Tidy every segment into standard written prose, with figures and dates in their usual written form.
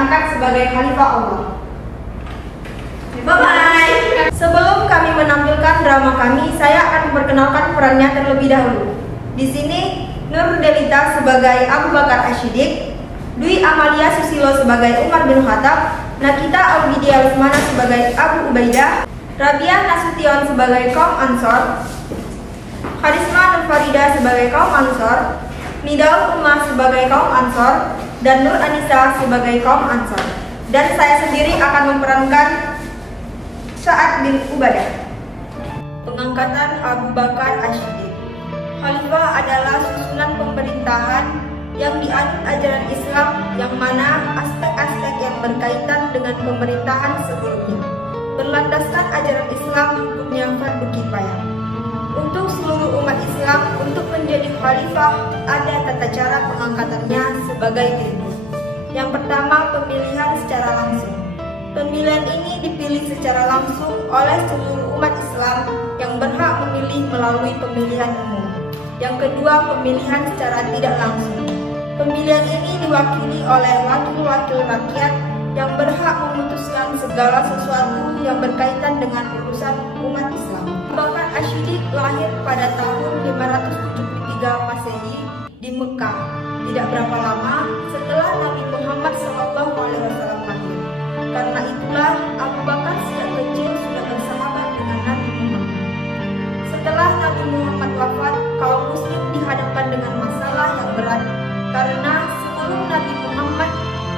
angkat sebagai khalifah Allah. Bye-bye. Sebelum kami menampilkan drama kami, saya akan memperkenalkan perannya terlebih dahulu. Di sini Nur Delita sebagai Abu Bakar Asy-Syiddiq, Dwi Amalia Susilo sebagai Umar bin Khattab, Nakita Aulidia Lesmana sebagai Abu Ubaidah, Rabia Nasution sebagai kaum Ansor, Karisma Nur Farida sebagai kaum Ansor, Nidaul Ummah sebagai kaum Ansor, dan Nur Anissa sebagai kaum Ansor. Dan saya sendiri akan memerankan Sa'ad bin Ubadah. Pengangkatan Abu Bakar Asy-Syiddiq. Khalifah adalah susunan pemerintahan yang dianut ajaran Islam, yang mana aspek-aspek yang berkaitan dengan pemerintahan sebelumnya berlandaskan ajaran Islam, hukumnya fardu kifayah. Untuk seluruh umat Islam, untuk menjadi khalifah ada tata cara pengangkatannya sebagai berikut. Yang pertama, pemilihan secara langsung. Pemilihan ini dipilih secara langsung oleh seluruh umat Islam yang berhak memilih melalui pemilihan umum. Yang kedua, pemilihan secara tidak langsung. Pemilihan ini diwakili oleh wakil-wakil rakyat yang berhak memutuskan segala sesuatu yang berkaitan dengan urusan umat Islam. Abu Bakar Asy-Syiddiq lahir pada tahun 573 Masehi di Mekah, tidak berapa lama setelah Nabi Muhammad SAW lahir. Karena itulah Abu Bakar sejak kecil sudah bersahabat dengan Nabi Muhammad. Setelah Nabi Muhammad wafat, kaum muslim dihadapkan dengan masalah yang berat karena sebelum Nabi Muhammad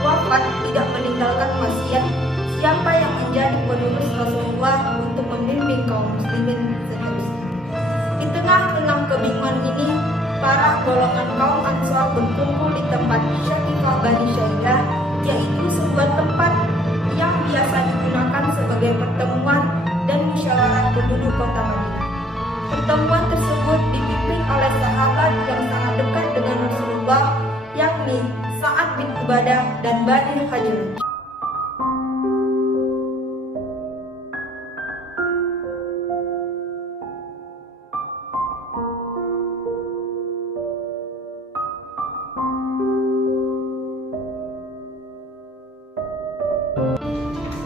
wafat tidak meninggalkan wasiat siapa yang menjadi penerus Rasulullah untuk membimbing kaum muslimin seterusnya. Di tengah-tengah kebingungan ini, para golongan kaum Ansor berkumpul di tempat Syakifah Bani Syaidah, yaitu sebuah tempat yang biasa digunakan sebagai pertemuan dan musyawarah penduduk kota Madinah. Pertemuan tersebut dipimpin oleh sahabat yang sangat dekat dengan Rasulullah, yakni Sa'ad bin Ubadah dan Bani Hajraj.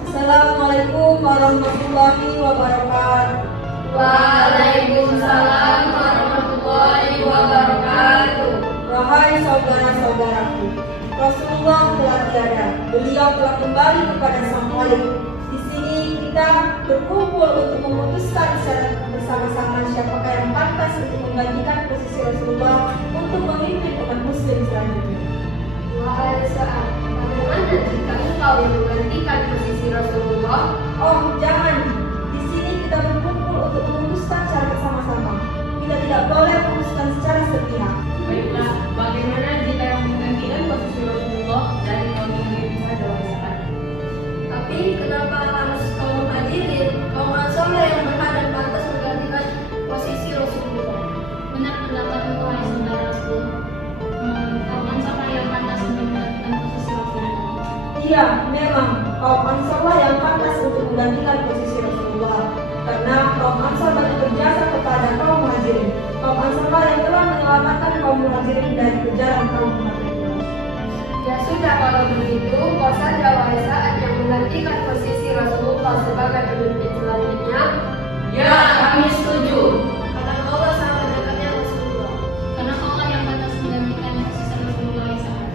Assalamualaikum warahmatullahi wabarakatuh. Waalaikumsalam warahmatullahi wabarakatuh. Wahai saudara-saudaraku, Rasulullah telah tiada. Beliau telah kembali kepada Sang Khalik. Di sini kita berkumpul untuk memutuskan secara bersama-sama siapakah yang pantas untuk menggantikan posisi Rasulullah untuk memimpin umat muslim selanjutnya. Wahai Sa'ad, bagaimana jika engkau yang menggantikan posisi Rasulullah? Oh, jangan. Di sini kita berkumpul untuk memutuskan secara bersama-sama. Kita tidak boleh memutuskan secara sepihak. Baiklah, bagaimana jika yang menggantikan posisi Rasulullah dari kaum muslimin saja wahai Sa'ad? Tapi kenapa harus kaum Muhajirin? Kaum Ansor yang berhak dan pantas menggantikan posisi Rasulullah. Benar pendapatmu wahai saudaraku. Kaum Ansor yang pantas untuk menggantikan posisi Rasulullah. Iya, memang kaum Ansor yang pantas untuk menggantikan posisi Rasulullah, karena kaum Ansor banyak berjasa kepada kaum Muhajirin. Kaum Ansor yang telah menyelamatkan kaum Muhajirin dari kejaran kaum Muhajirin. Ya sudah, kalau begitu, kau saja wahai Sa'ad yang menggantikan posisi Rasulullah sebagai pemimpin selanjutnya. Ya, kami setuju. Karena Allah sangat dekatnya Rasulullah. Karena Allah yang pantas menggantikan posisi Rasulullah wahai Sa'ad.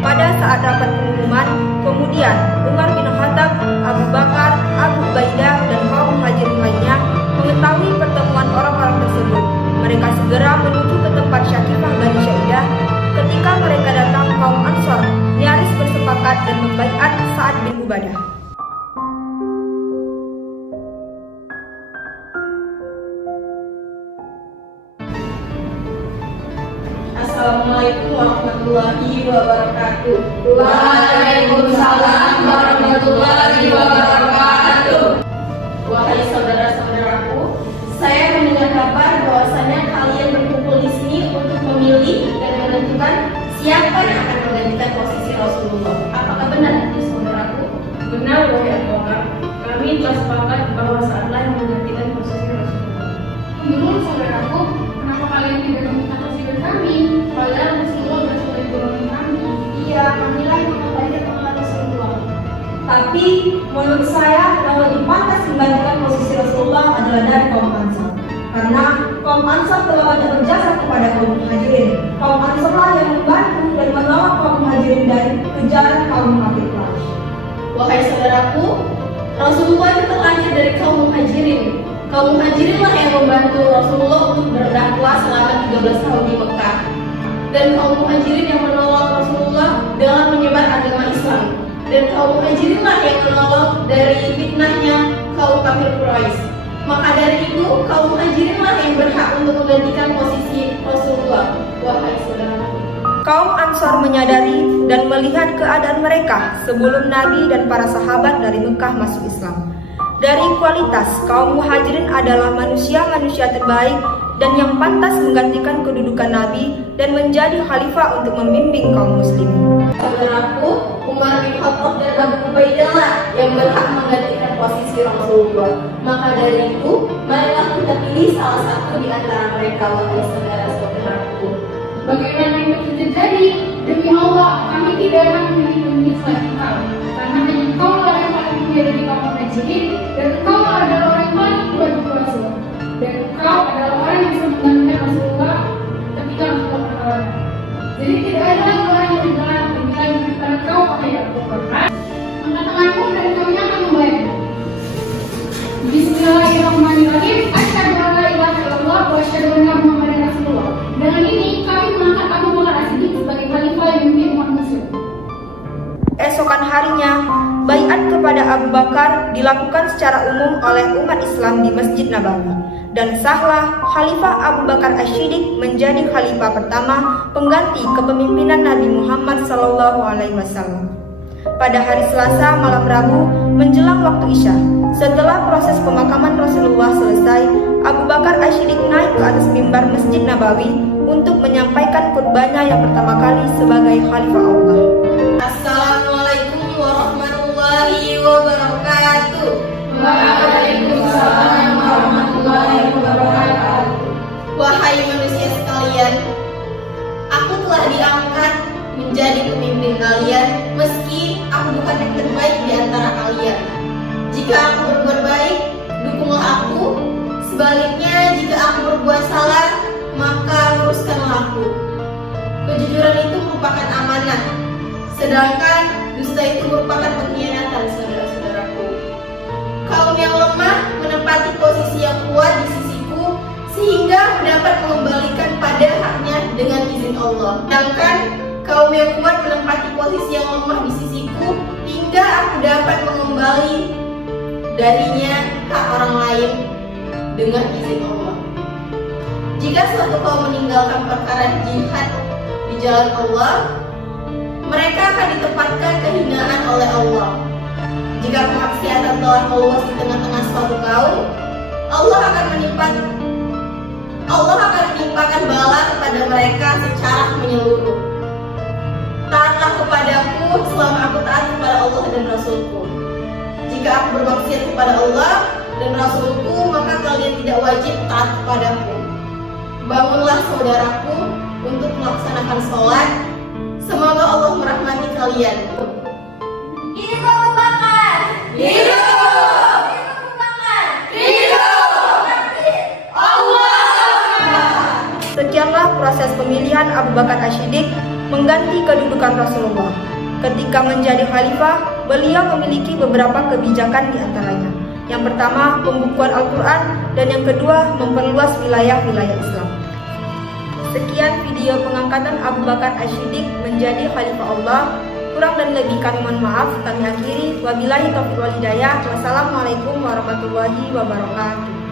Pada saat rapat pengumuman, kemudian Umar bin Khattab, Abu Bakar, Abu Ubaidah, dan kaum Muhajirin lainnya mengetahui pertemuan orang-orang tersebut. Mereka segera menuju ke tempat Syakifah Bani Syaidah. Ketika mereka datang, kaum Ansor nyaris bersepakat dan membaiat Sa'ad bin Ubadah. Assalamualaikum warahmatullahi wabarakatuh. Waalaikumsalam warahmatullahi wabarakatuh. Wahai saudara-saudaraku, saya mendengar kabar bahwasanya kalian berkumpul di sini untuk memilih dan menentukan siapa yang akan menggantikan posisi Rasulullah. Apakah benar itu, saudaraku? Benar, wahai Abu Bakar, kami telah sepakat bahwa saatlah yang menggantikan posisi Rasulullah. Menurut saudaraku, kenapa kalian tidak meminta posisi kami? Padahal Rasulullah berasal dari golongan kami. Iya, kamilah yang membaca pengaruh Rasulullah. Tapi menurut saya yang lebih pantas menggantikan posisi Rasulullah adalah dari kaum Ansar. Karena kaum Ansar telah banyak berjasa kepada kaum Muhajirin. Kaum Ansarlah yang membantu dan menolong kaum Muhajirin dari kejaran kaum kafir Quraisy. Wahai saudaraku, Rasulullah itu terlahir dari kaum Muhajirin. Kaum Muhajirinlah yang membantu Rasulullah untuk berdakwah selama 13 tahun di Mekah. Dan kaum Muhajirin yang menolong Rasulullah dalam menyebar agama Islam. Dan kaum Muhajirinlah yang menolong dari fitnahnya kaum kafir Quraisy. Maka dari itu, kaum Muhajirinlah yang berhak untuk menggantikan posisi Rasulullah. Wahai saudaraku, Kaum Ansar menyadari dan melihat keadaan mereka sebelum Nabi dan para sahabat dari Mekah masuk Islam. Dari kualitas, kaum Muhajirin adalah manusia-manusia terbaik dan yang pantas menggantikan kedudukan Nabi dan menjadi khalifah untuk membimbing kaum muslimin. saudaraku, Umar bin Khattab dan Abu Ubaidah yang berhak menggantikan posisi Rasulullah. Maka dari itu, marilah kita pilih salah satu di antara mereka, wahai saudara-saudaraku. Bagaimana itu bisa terjadi? Demi Allah, kami tidak akan memilih pemimpin selain engkau. Karena hanya engkau lah yang paling mulia dari kaum Muhajirin, dan engkau adalah orang yang paling kuat di Rasul. Dan engkau adalah orang yang bisa menggantikan Rasulullah ketika Rasulullah berhalangan. Jadi tidak ada lagi orang yang benar menilai daripada kau wahai Abu Bakar. Angkat tanganmu dan kami akan membayar. Bismillahirrahmanirrahim. Asyhadu an la ilaha illallah wa asyhadu anna Muhammadan Rasulullah. Dengan ini kami mengangkat Abu Bakar As-Siddiq sebagai khalifah yang memimpin umat muslim. Esokan harinya, baiat kepada Abu Bakar dilakukan secara umum oleh umat Islam di Masjid Nabawi. Dan sahlah Khalifah Abu Bakar As-Siddiq menjadi khalifah pertama pengganti kepemimpinan Nabi Muhammad SAW. Pada hari Selasa malam Rabu menjelang waktu Isya, setelah proses pemakaman Rasulullah selesai, Abu Bakar As-Siddiq naik ke atas mimbar Masjid Nabawi untuk menyampaikan khutbahnya yang pertama kali sebagai khalifah Allah. Assalamualaikum warahmatullahi wabarakatuh. Waalaikumsalam warahmatullahi wabarakatuh. Wahai manusia sekalian, aku telah diangkat menjadi pemimpin kalian meski aku bukan yang terbaik di antara kalian. Jika aku berbuat baik, dukunglah aku. Sebaliknya, jika aku berbuat salah, maka luruskanlah aku. Kejujuran itu merupakan amanah, sedangkan dusta itu merupakan pengkhianatan, saudara-saudaraku. Kaum yang lemah menempati posisi yang kuat di sisiku sehingga dapat mengembalikan pada haknya dengan izin Allah. Sedangkan kaum yang kuat menempati posisi yang lemah di sisiku hingga aku dapat mengembali darinya hak orang lain dengan izin Allah. Jika suatu kaum meninggalkan perkara jihad di jalan Allah, mereka akan ditempatkan kehinaan oleh Allah. Jika kemaksiatan telah meluas di tengah-tengah suatu kaum, Allah akan menimpakan bala kepada mereka secara menyeluruh. Taatlah kepadaku selama aku taat kepada Allah dan Rasulku. Jika aku bermaksiat kepada Allah dan Rasulku, maka kalian tidak wajib taat kepadaku. Bangunlah saudaraku untuk melaksanakan sholat. Semoga Allah merahmati kalian. Hidup Abu Bakar! Hidup! Abu Bakar! Sekianlah proses pemilihan Abu Bakar As-Siddiq mengganti kedudukan Rasulullah. Ketika menjadi khalifah, beliau memiliki beberapa kebijakan di antaranya. Yang pertama, pembukuan Al-Quran, dan yang kedua, memperluas wilayah-wilayah Islam. Sekian video pengangkatan Abu Bakar As-Siddiq menjadi khalifah Allah. Kurang dan lebih kami mohon maaf. Kami akhiri. Wabillahi taufiq wal hidayah. Wassalamualaikum warahmatullahi wabarakatuh.